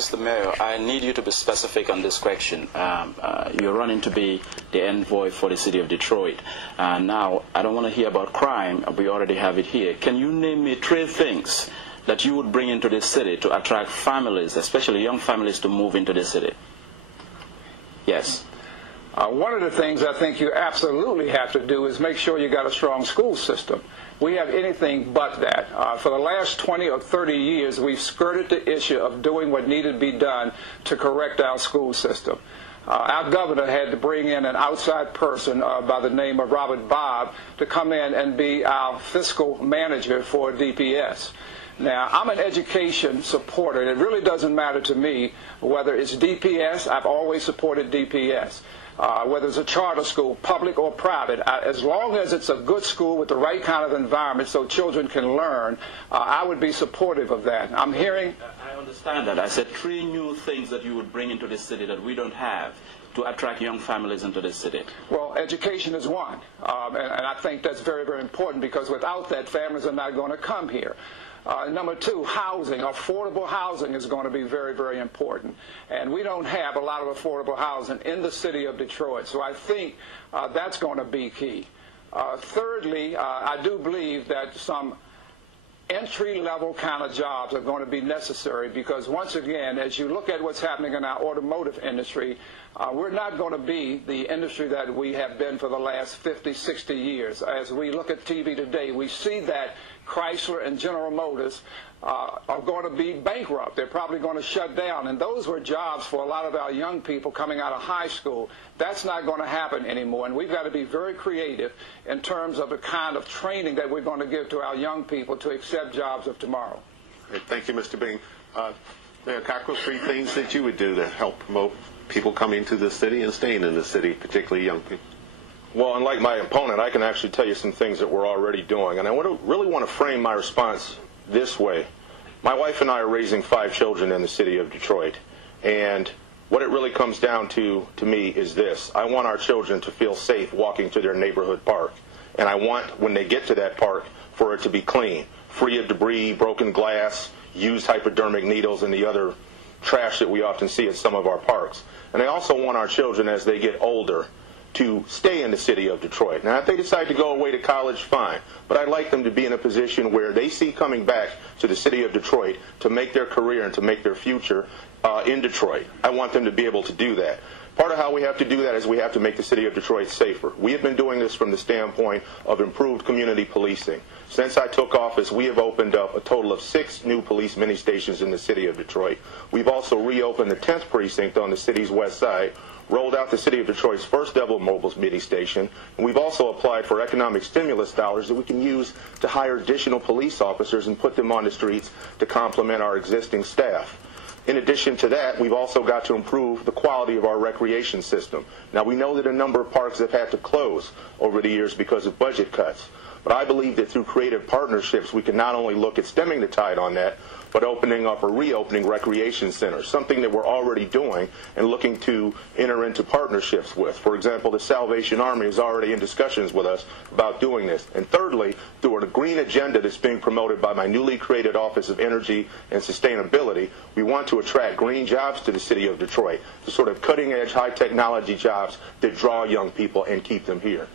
Mr. Mayor, I need you to be specific on this question. You're running to be the envoy for the city of Detroit. Now, I don't want to hear about crime. We already have it here. Can you name me 3 things that you would bring into this city to attract families, especially young families, to move into the city? Yes. One of the things I think you absolutely have to do is make sure you got a strong school system. We have anything but that. For the last 20 or 30 years, we've skirted the issue of doing what needed to be done to correct our school system. Our governor had to bring in an outside person by the name of Robert Bob to come in and be our fiscal manager for DPS. Now, I'm an education supporter. It really doesn't matter to me whether it's DPS. I've always supported DPS. Whether it's a charter school, public or private, as long as it's a good school with the right kind of environment so children can learn, I would be supportive of that. I'm hearing... I understand that. I said 3 new things that you would bring into this city that we don't have to attract young families into this city. Well, education is one. And I think that's very, very important, because without that, families are not going to come here. Number 2, housing. Affordable housing is going to be very, very important. And we don't have a lot of affordable housing in the city of Detroit. So I think that's going to be key. Thirdly, I do believe that some entry-level kind of jobs are going to be necessary, because once again, as you look at what's happening in our automotive industry, we're not going to be the industry that we have been for the last 50, 60 years. As we look at TV today, we see that Chrysler and General Motors are going to be bankrupt. They're probably going to shut down. And those were jobs for a lot of our young people coming out of high school. That's not going to happen anymore. And we've got to be very creative in terms of the kind of training that we're going to give to our young people to accept jobs of tomorrow. Great. Thank you, Mr. Bing. Mayor Cockrel, 3 things that you would do to help promote people coming to the city and staying in the city, particularly young people. Well, unlike my opponent, I can actually tell you some things that we're already doing. And I really want to frame my response this way. My wife and I are raising 5 children in the city of Detroit. And what it really comes down to me, is this. I want our children to feel safe walking to their neighborhood park. And I want, when they get to that park, for it to be clean, free of debris, broken glass, used hypodermic needles, and the other trash that we often see at some of our parks. And I also want our children, as they get older, to stay in the city of Detroit. Now, if they decide to go away to college, fine. But I'd like them to be in a position where they see coming back to the city of Detroit to make their career and to make their future in Detroit. I want them to be able to do that. Part of how we have to do that is we have to make the city of Detroit safer. We have been doing this from the standpoint of improved community policing. Since I took office, we have opened up a total of 6 new police mini-stations in the city of Detroit. We've also reopened the 10th precinct on the city's west side, rolled out the city of Detroit's first ever mobile mini-station, and we've also applied for economic stimulus dollars that we can use to hire additional police officers and put them on the streets to complement our existing staff. In addition to that, we've also got to improve the quality of our recreation system. Now, we know that a number of parks have had to close over the years because of budget cuts. But I believe that through creative partnerships, we can not only look at stemming the tide on that, but opening up or reopening recreation centers, something that we're already doing and looking to enter into partnerships with. For example, the Salvation Army is already in discussions with us about doing this. And thirdly, through a green agenda that's being promoted by my newly created Office of Energy and Sustainability, we want to attract green jobs to the city of Detroit, the sort of cutting-edge, high-technology jobs that draw young people and keep them here.